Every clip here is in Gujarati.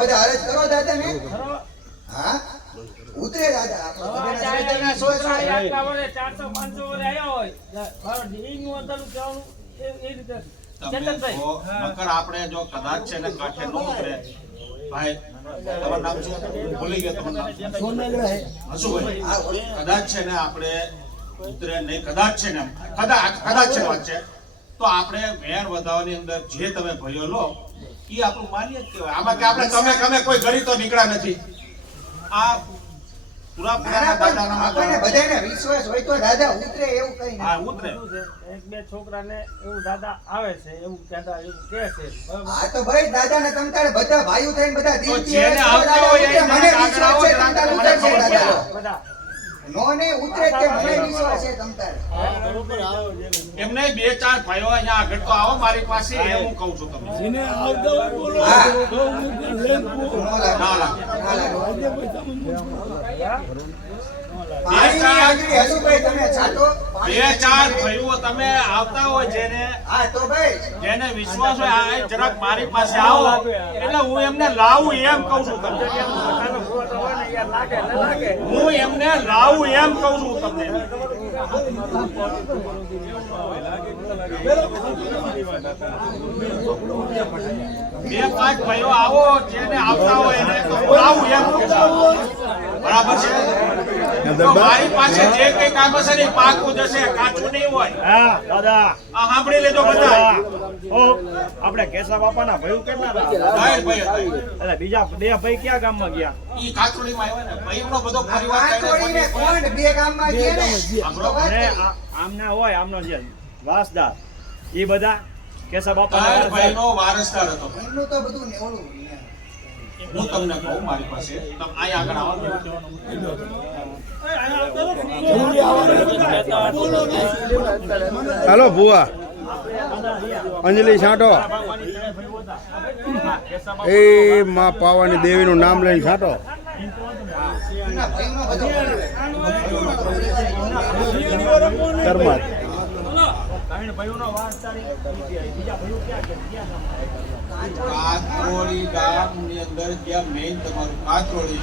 બધા હરજ કરો દાદા ને? હા? ઉતરે દાદા આપણે હવે બધાના આ છોકરા છોકરા આટલા વર્ષે 400, 500 વર્ષે આયા હોય. મારો ઈનું અંતરનું કહેવાનું એ- એ રીતે જો. નકર આપણે જો કદાચ છે ને કાંઠે ન ઉતરે. ભાઈ તમારું નામ શું? ભૂલી ગયા તમારું નામ. હસુભાઈ કદાચ છે ને આપણે ઉતરે નહીં. કદાચ છે ને કદાચ કદાચ છે વાત છે. તો આપણે વેર વધાવવાની અંદર જે તમે ભયો લો એ આપણું માન્ય જ કહેવાય. આમાં કે આપણે તમે તમે કોઈ ગળી તો નીકળ્યા નથી. આ પૂરા પૂરા આપણને બધાને વિશ્વાસ હોય તો દાદા ઉતરે એવું કઈ હા ઉતરે. છે? એક બે છોકરાને એવું દાદા આવે છે એવું દાદા એવું કહે છે. બરાબર? હા તો ભાઈ દાદા ને તમ તારે બધા ભાઈઓ થઈને બધા દિલથી જેને આવતા હોય એમને બે ચાર ભાઈઓ અહીંયા આગળ તો આવો મારી પાસે એ હું કહું છું તમને. બે ચાર તમે છાંટો બે ચાર ભાઈઓ તમે આવતા હોય જેને હા તો ભાઈ. જેને વિશ્વાસ હોય આ જરાક મારી પાસે આવો. એટલે હું એમને લાવું એમ કહું છું તમને. હું એમને લાવું એમ કહું છું તમને. બે પાંચ ભાઈઓ આવો જેને આવતા હોય એને લાવું એમ કહું છું. બરાબર છે? મારી પાસે જે કઈ કામ હશે ને પાકું જશે કાચું નહીં હોય. હા દાદા. આ સાંભળી લેજો બધા ઓ આપણે કેશવ બાપાના ભાઈ કેટલા હતા ભાઈ એટલે બીજા બે ભાઈ ક્યાં ગામમાં ગયા? ઈ કાચુડીમાં આવ્યા ને. ભાઈનો બધો પરિવાર કાંટોળીને કોણ બે ગામમાં ગયા ને? તો વાત અને કરી. આ- આમના હોય આમનો જે વાસદાર એ બધા કેસા બાપા ભાઈનો વારસદાર હતો. એમનું તો બધું ને હું તમને કહું મારી પાસે. તમે અહીંયા આગળ આવો હાલો ભુવા. અંજલિ છાંટો. એ માં પાવાની દેવીનું નામ લઈને છાંટો. કર્માત કાતરોળી ગામની અંદર જ્યાં મેઇન તમારું કાતરોળી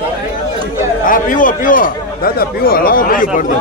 હા પીવો પીવો. દાદા પીવો. લાવો બીજું ભર દો